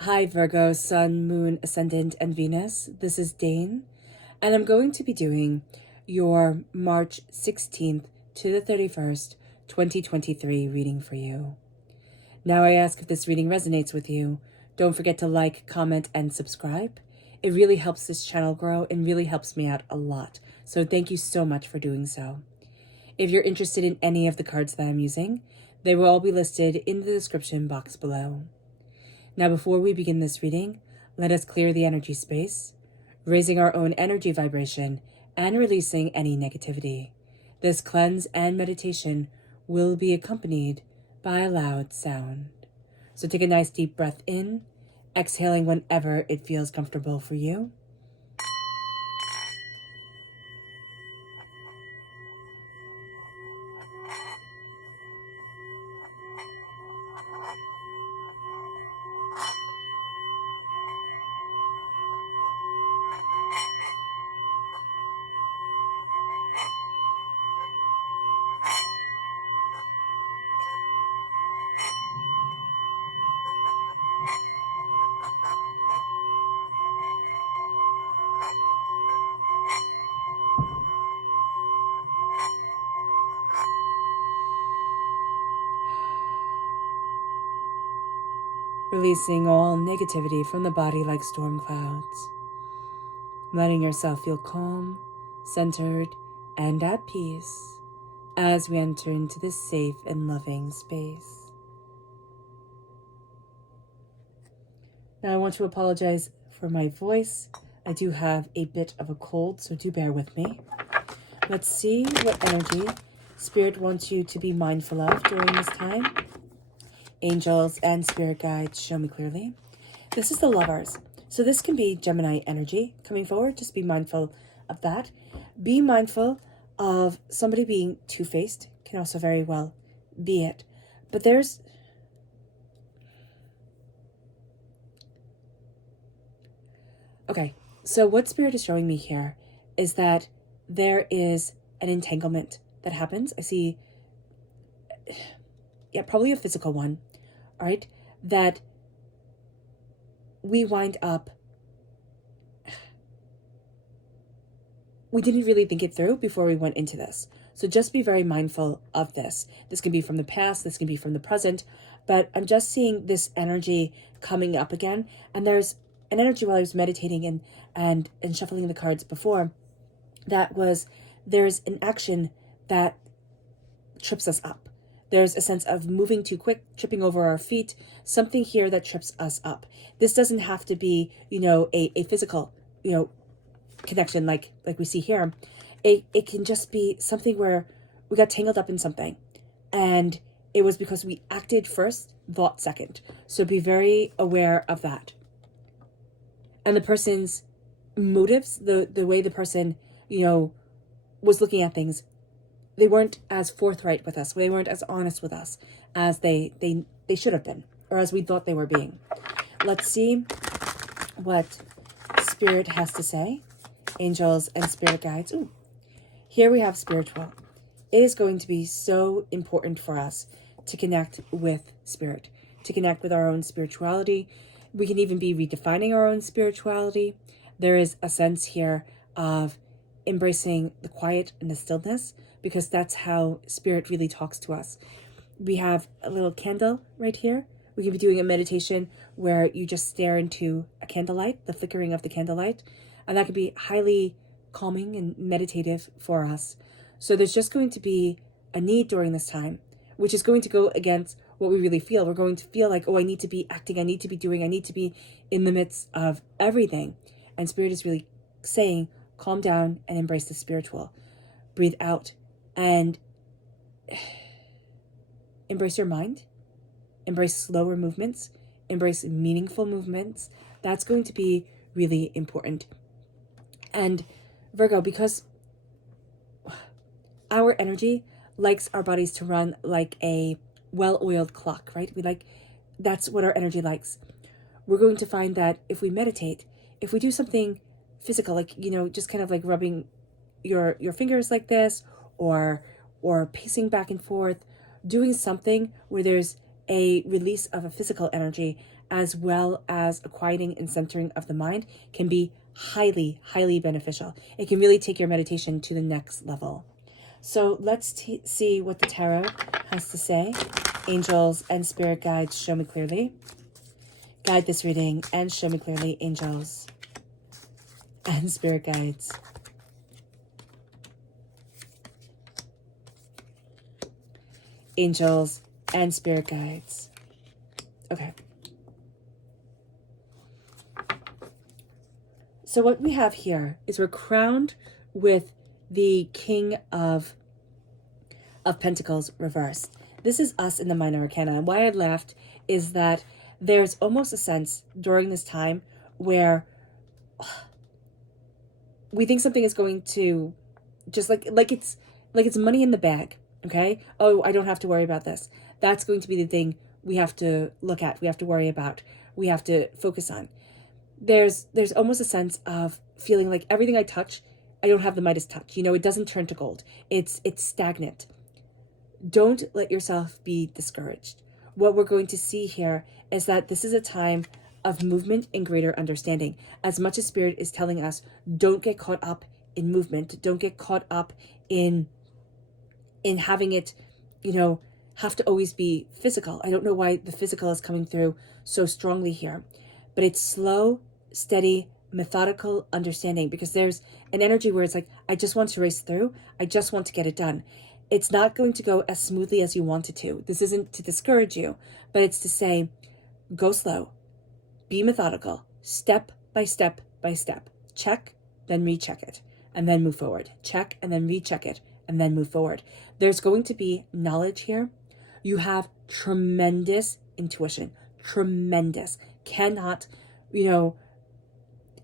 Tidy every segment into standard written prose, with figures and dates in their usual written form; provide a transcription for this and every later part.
Hi Virgo, Sun, Moon, Ascendant, and Venus. This is Dane, and I'm going to be doing your March 16th to the 31st, 2023 reading for you. Now I ask if this reading resonates with you. Don't forget to like, comment, and subscribe. It really helps this channel grow and really helps me out a lot. So thank you so much for doing so. If you're interested in any of the cards that I'm using, they will all be listed in the description box below. Now, before we begin this reading, let us clear the energy space, raising our own energy vibration and releasing any negativity. This cleanse and meditation will be accompanied by a loud sound. So take a nice deep breath in, exhaling whenever it feels comfortable for you. Releasing all negativity from the body like storm clouds. Letting yourself feel calm, centered, and at peace as we enter into this safe and loving space. Now I want to apologize for my voice. I do have a bit of a cold, so do bear with me. Let's see what energy Spirit wants you to be mindful of during this time. Angels and spirit guides show me clearly. This is the Lovers. So this can be Gemini energy coming forward. Just be mindful of that. Be mindful of somebody being two-faced. Can also very well be it. But there's... Okay, so what Spirit is showing me here is that there is an entanglement that happens. I see, probably a physical one, all right, that we wind up, we didn't really think it through before we went into this. So just be very mindful of this. This can be from the past, this can be from the present, but I'm just seeing this energy coming up again. And there's an energy while I was meditating and shuffling the cards before, there's an action that trips us up. There's a sense of moving too quick, tripping over our feet, something here that trips us up. This doesn't have to be, a physical, connection like we see here. It can just be something where we got tangled up in something, and it was because we acted first, thought second. So be very aware of that. And the person's motives, the way the person, was looking at things, they weren't as forthright with us. They weren't as honest with us as they should have been, or as we thought they were being. Let's see what Spirit has to say. Angels and spirit guides. Ooh, here we have spiritual. It is going to be so important for us to connect with Spirit, to connect with our own spirituality. We can even be redefining our own spirituality. There is a sense here of embracing the quiet and the stillness, because that's how Spirit really talks to us. We have a little candle right here. We can be doing a meditation where you just stare into a candlelight, the flickering of the candlelight, and that can be highly calming and meditative for us. So there's just going to be a need during this time, which is going to go against what we really feel. We're going to feel like, oh, I need to be acting, I need to be doing, I need to be in the midst of everything. And Spirit is really saying, calm down and embrace the spiritual. Breathe out and embrace your mind. Embrace slower movements. Embrace meaningful movements. That's going to be really important. And Virgo, because our energy likes our bodies to run like a well-oiled clock, right? That's what our energy likes. We're going to find that if we meditate, if we do something physical, like, just kind of like rubbing your fingers like this, or pacing back and forth, doing something where there's a release of a physical energy as well as a quieting and centering of the mind can be highly, highly beneficial. It can really take your meditation to the next level. So let's see what the tarot has to say. Angels and spirit guides, show me clearly. Guide this reading and show me clearly, angels and spirit guides. Angels and spirit guides. Okay. So what we have here is we're crowned with the King of Pentacles reversed. This is us in the minor arcana. And why I laughed is that there's almost a sense during this time where we think something is going to just like it's money in the bag. Okay. Oh, I don't have to worry about this. That's going to be the thing we have to look at. We have to worry about. We have to focus on. There's almost a sense of feeling like everything I touch, I don't have the Midas touch. You know, it doesn't turn to gold. It's stagnant. Don't let yourself be discouraged. What we're going to see here is that this is a time of movement and greater understanding. As much as Spirit is telling us, don't get caught up in movement. Don't get caught up in having it, you know, have to always be physical. I don't know why the physical is coming through so strongly here, but it's slow, steady, methodical understanding, because there's an energy where it's like, I just want to race through. I just want to get it done. It's not going to go as smoothly as you want it to. This isn't to discourage you, but it's to say, go slow, be methodical, step by step by step. Check, then recheck it, and then move forward. Check, and then recheck it, and then move forward. There's going to be knowledge here. You have tremendous intuition, tremendous. Cannot,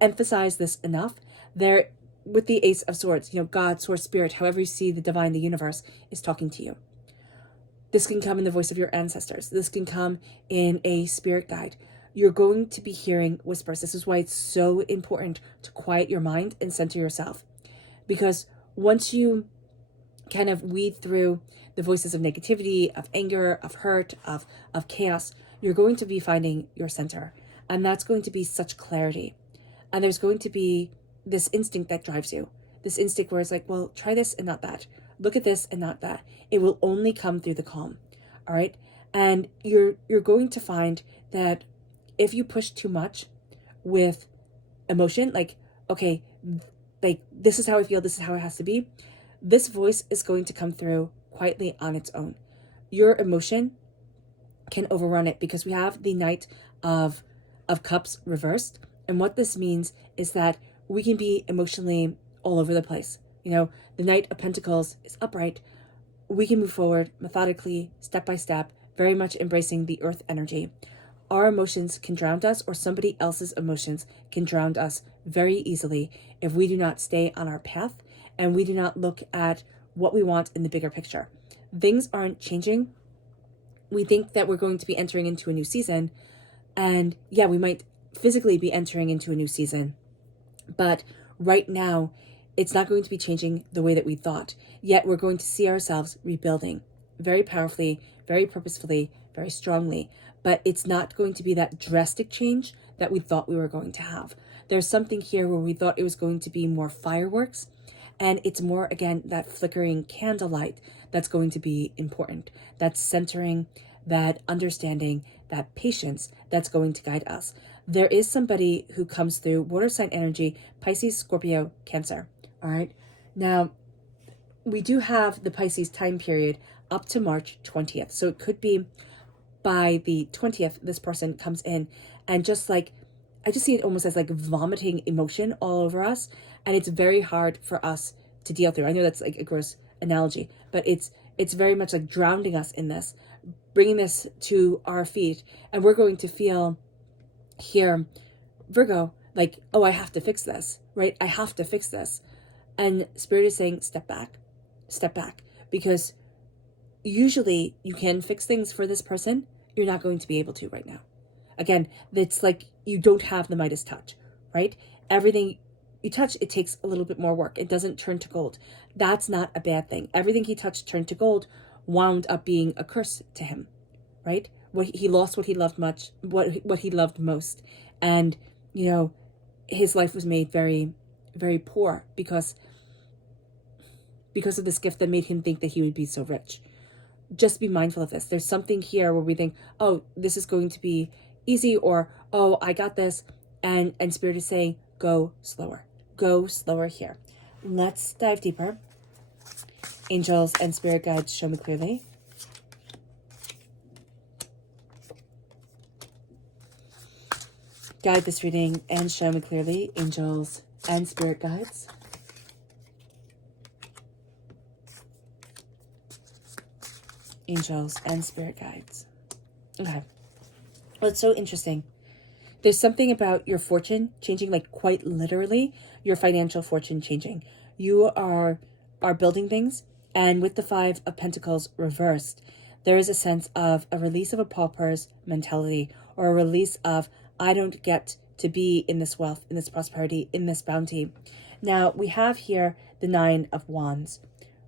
emphasize this enough. There, with the Ace of Swords, God, Source, Spirit, however you see the divine, the universe is talking to you. This can come in the voice of your ancestors. This can come in a spirit guide. You're going to be hearing whispers. This is why it's so important to quiet your mind and center yourself. Because once you kind of weed through the voices of negativity, of anger, of hurt, of chaos, you're going to be finding your center. And that's going to be such clarity. And there's going to be this instinct that drives you. This instinct where it's like, well, try this and not that. Look at this and not that. It will only come through the calm. All right. And you're going to find that if you push too much with emotion, like, okay, like this is how I feel, this is how it has to be, this voice is going to come through quietly on its own. Your emotion can overrun it, because we have the Knight of Cups reversed. And what this means is that we can be emotionally all over the place. The Knight of Pentacles is upright. We can move forward methodically, step by step, very much embracing the earth energy. Our emotions can drown us, or somebody else's emotions can drown us very easily if we do not stay on our path and we do not look at what we want in the bigger picture. Things aren't changing. We think that we're going to be entering into a new season, and yeah, we might physically be entering into a new season, but right now it's not going to be changing the way that we thought. Yet we're going to see ourselves rebuilding very powerfully, very purposefully, very strongly, but it's not going to be that drastic change that we thought we were going to have. There's something here where we thought it was going to be more fireworks, and it's more, again, that flickering candlelight that's going to be important. That centering, that understanding, that patience that's going to guide us. There is somebody who comes through water sign energy, Pisces, Scorpio, Cancer. All right. Now, we do have the Pisces time period up to March 20th. So it could be by the 20th, this person comes in and just like, I just see it almost as like vomiting emotion all over us. And it's very hard for us to deal through. I know that's like a gross analogy, but it's very much like drowning us in this, bringing this to our feet. And we're going to feel here, Virgo, like, oh, I have to fix this, right? I have to fix this. And Spirit is saying, step back, because usually you can fix things for this person. You're not going to be able to right now. Again, it's like you don't have the Midas touch, right? Everything you touch, it takes a little bit more work. It doesn't turn to gold. That's not a bad thing. Everything he touched turned to gold wound up being a curse to him, right? what he lost, what he loved much, what he loved most. And, you know, his life was made very, very poor because of this gift that made him think that he would be so rich. Just be mindful of this. There's something here where we think, oh, this is going to be easy, or, oh, I got this. And Spirit is saying, go slower. Go slower here. Let's dive deeper. Angels and spirit guides, show me clearly. Guide this reading and show me clearly, angels and spirit guides. Angels and spirit guides. Okay. Well, it's so interesting. There's something about your fortune changing, like quite literally, your financial fortune changing. You are building things, and with the Five of Pentacles reversed, there is a sense of a release of a pauper's mentality, or a release of, I don't get to be in this wealth, in this prosperity, in this bounty. Now, we have here the Nine of Wands.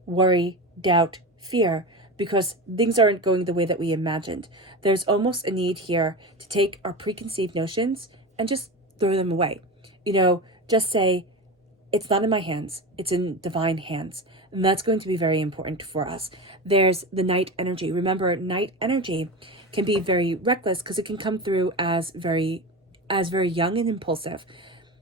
Worry, doubt, fear, because things aren't going the way that we imagined. There's almost a need here to take our preconceived notions and just throw them away. You know, just say, it's not in my hands, it's in divine hands. And that's going to be very important for us. There's the night energy. Remember, night energy can be very reckless because it can come through as very young and impulsive.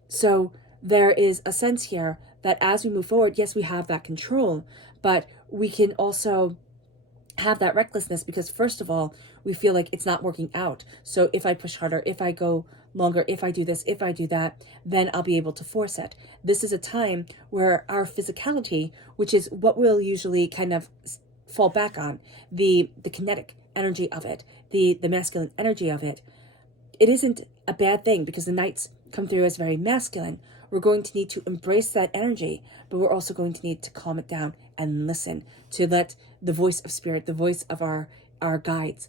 So there is a sense here that as we move forward, yes, we have that control, but we can also have that recklessness because, first of all, we feel like it's not working out. So if I push harder, if I go longer, if I do this, if I do that, then I'll be able to force it. This is a time where our physicality, which is what we'll usually kind of fall back on, the kinetic energy of it, the masculine energy of it, it isn't a bad thing because the knights come through as very masculine. We're going to need to embrace that energy, but we're also going to need to calm it down and listen, to let the voice of spirit, the voice of our guides,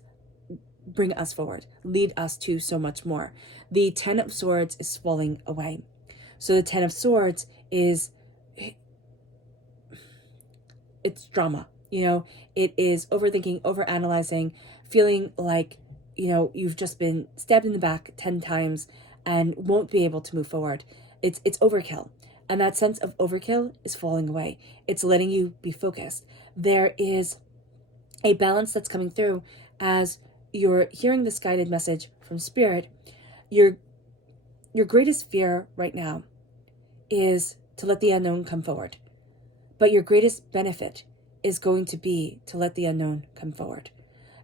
bring us forward, lead us to so much more. The Ten of Swords is falling away. So the Ten of Swords is, it's drama. You know, it is overthinking, overanalyzing, feeling like, you know, you've just been stabbed in the back 10 times and won't be able to move forward. It's overkill. And that sense of overkill is falling away. It's letting you be focused. There is a balance that's coming through as you're hearing this guided message from spirit. Your greatest fear right now is to let the unknown come forward. But your greatest benefit is going to be to let the unknown come forward.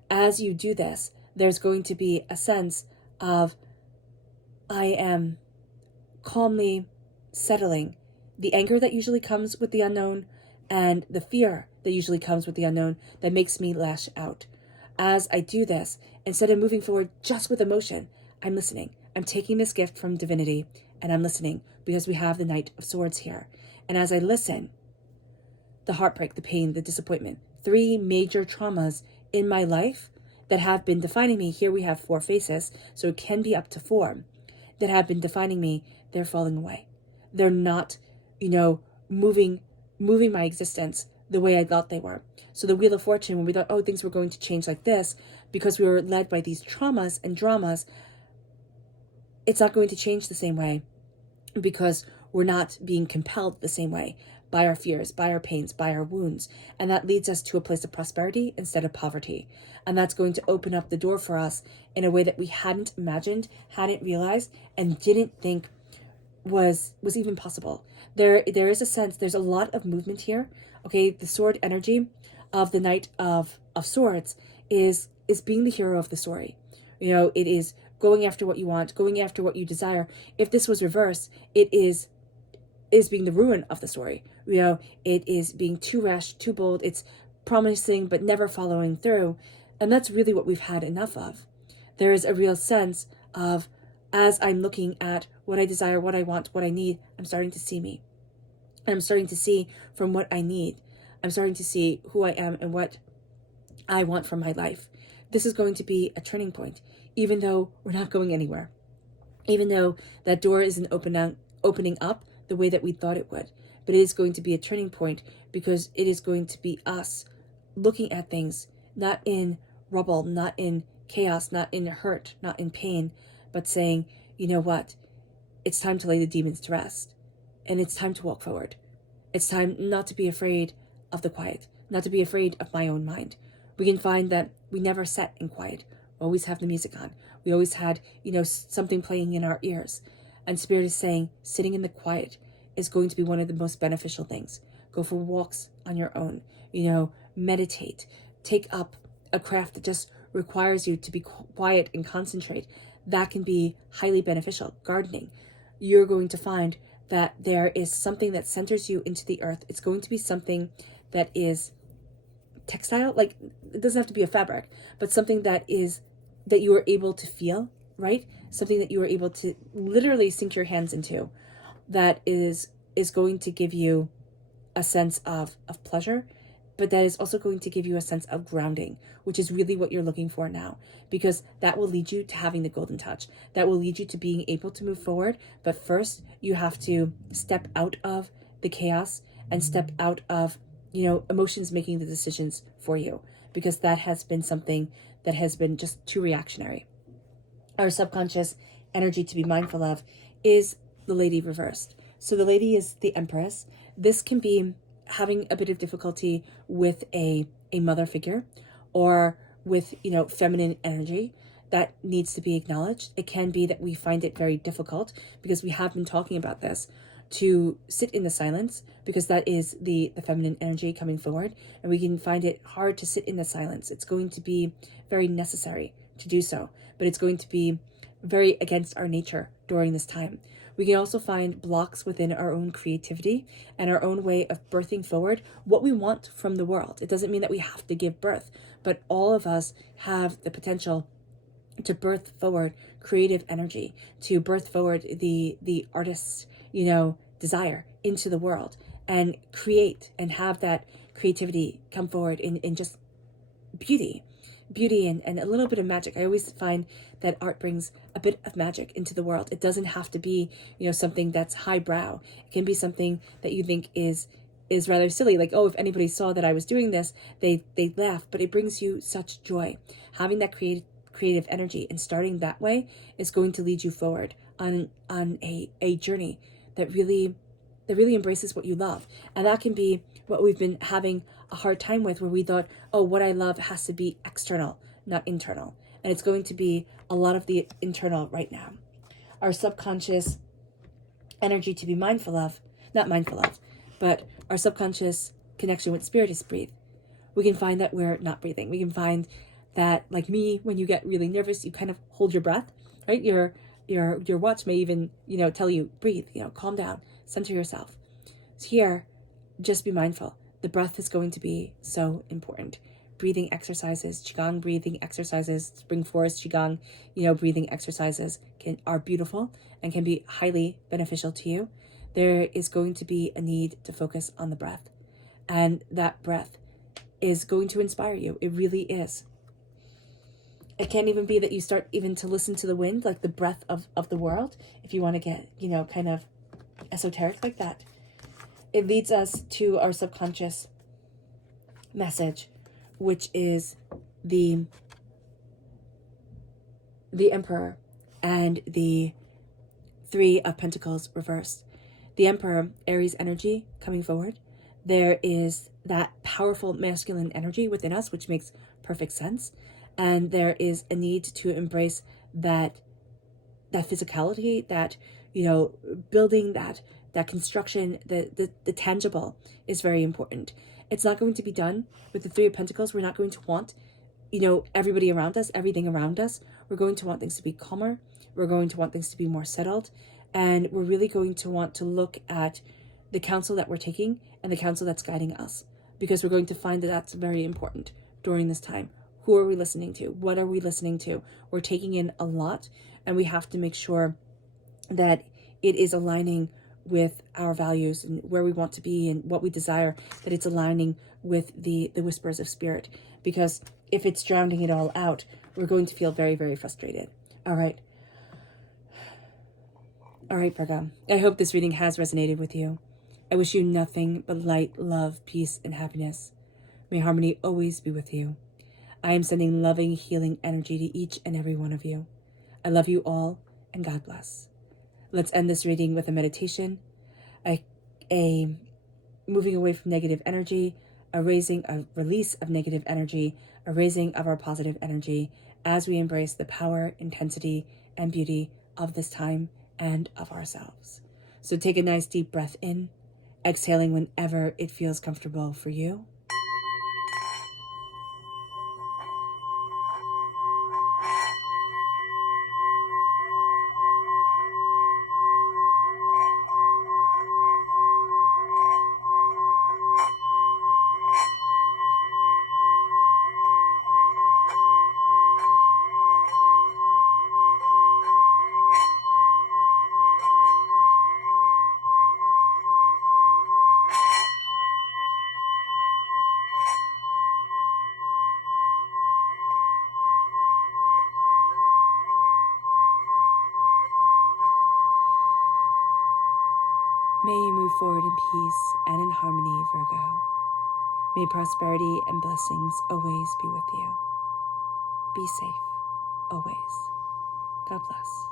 As you do this, there's going to be a sense of, I am calmly settling the anger that usually comes with the unknown and the fear that usually comes with the unknown that makes me lash out. As I do this, instead of moving forward just with emotion, I'm listening. I'm taking this gift from divinity and I'm listening because we have the Knight of Swords here. And as I listen, the heartbreak, the pain, the disappointment, 3 major traumas in my life that have been defining me. Here we have 4 faces, so it can be up to 4 that have been defining me. They're falling away. They're not, you know, moving my existence the way I thought they were. So the Wheel of Fortune, when we thought, oh, things were going to change like this, because we were led by these traumas and dramas, it's not going to change the same way because we're not being compelled the same way by our fears, by our pains, by our wounds. And that leads us to a place of prosperity instead of poverty. And that's going to open up the door for us in a way that we hadn't imagined, hadn't realized, and didn't think was even possible. There is a sense, there's a lot of movement here. Okay, the sword energy of the Knight of Swords is being the hero of the story. You know, it is going after what you want, going after what you desire. If this was reversed, it is being the ruin of the story. You know, it is being too rash, too bold. It's promising but never following through. And that's really what we've had enough of. There is a real sense of, as I'm looking at what I desire, what I want, what I need, I'm starting to see me. And I'm starting to see from what I need. I'm starting to see who I am and what I want from my life. This is going to be a turning point, even though we're not going anywhere. Even though that door isn't opening up the way that we thought it would. But it is going to be a turning point because it is going to be us looking at things not in rubble, not in chaos, not in hurt, not in pain, but saying, you know what, it's time to lay the demons to rest, and it's time to walk forward. It's time not to be afraid of the quiet, not to be afraid of my own mind. We can find that we never sat in quiet. We always have the music on. We always had, something playing in our ears. And Spirit is saying, sitting in the quiet is going to be one of the most beneficial things. Go for walks on your own, meditate, take up a craft that just requires you to be quiet and concentrate. That can be highly beneficial. Gardening, you're going to find that there is something that centers you into the earth. It's going to be something that is textile, like it doesn't have to be a fabric, but something that you are able to feel, right? Something that you are able to literally sink your hands into, that is going to give you a sense of pleasure, but that is also going to give you a sense of grounding, which is really what you're looking for now, because that will lead you to having the golden touch. That will lead you to being able to move forward. But first, you have to step out of the chaos and step out of, emotions making the decisions for you, because that has been something that has been just too reactionary. Our subconscious energy to be mindful of is the Lady reversed. So the Lady is the Empress. This can be having a bit of difficulty with a mother figure, or with, feminine energy that needs to be acknowledged. It can be that we find it very difficult, because we have been talking about this, to sit in the silence, because that is the feminine energy coming forward, and we can find it hard to sit in the silence. It's going to be very necessary to do so, but it's going to be very against our nature during this time. We can also find blocks within our own creativity and our own way of birthing forward what we want from the world. It doesn't mean that we have to give birth, but all of us have the potential to birth forward creative energy, to birth forward the artist's, desire into the world, and create and have that creativity come forward in just beauty and a little bit of magic. I always find that art brings a bit of magic into the world. It doesn't have to be, something that's highbrow. It can be something that you think is rather silly, like, oh, if anybody saw that I was doing this, they'd laugh, but it brings you such joy. Having that creative energy and starting that way is going to lead you forward on a journey that really embraces what you love. And that can be what we've been having a hard time with, where we thought, oh, what I love has to be external, not internal. And it's going to be a lot of the internal right now. Our subconscious energy to be not mindful of, but our subconscious connection with Spirit is breathe. We can find that we're not breathing. We can find that, like me, when you get really nervous, you kind of hold your breath, right? Your watch may even, tell you, breathe, calm down, center yourself. So here, just be mindful. The breath is going to be so important. Breathing exercises, Qigong breathing exercises, Spring Forest Qigong, breathing exercises are beautiful and can be highly beneficial to you. There is going to be a need to focus on the breath. And that breath is going to inspire you. It really is. It can't even be that you start even to listen to the wind, like the breath of the world, if you want to get, kind of esoteric like that. It leads us to our subconscious message, which is the Emperor and the Three of Pentacles reversed. The Emperor, Aries energy coming forward. There is that powerful masculine energy within us, which makes perfect sense. And there is a need to embrace that physicality, that, building, that construction, the tangible is very important. It's not going to be done with the Three of Pentacles. We're not going to want, everybody around us, everything around us. We're going to want things to be calmer. We're going to want things to be more settled. And we're really going to want to look at the counsel that we're taking and the counsel that's guiding us, because we're going to find that that's very important during this time. Who are we listening to? What are we listening to? We're taking in a lot, and we have to make sure that it is aligning with our values and where we want to be and what we desire, that it's aligning with the whispers of Spirit. Because if it's drowning it all out, we're going to feel very, very frustrated. All right, Virgo. I hope this reading has resonated with you. I wish you nothing but light, love, peace, and happiness. May harmony always be with you. I am sending loving, healing energy to each and every one of you. I love you all, and God bless. Let's end this reading with a meditation, a moving away from negative energy, a release of negative energy, a raising of our positive energy as we embrace the power, intensity, and beauty of this time and of ourselves. So take a nice deep breath in, exhaling whenever it feels comfortable for you. May you move forward in peace and in harmony, Virgo. May prosperity and blessings always be with you. Be safe, always. God bless.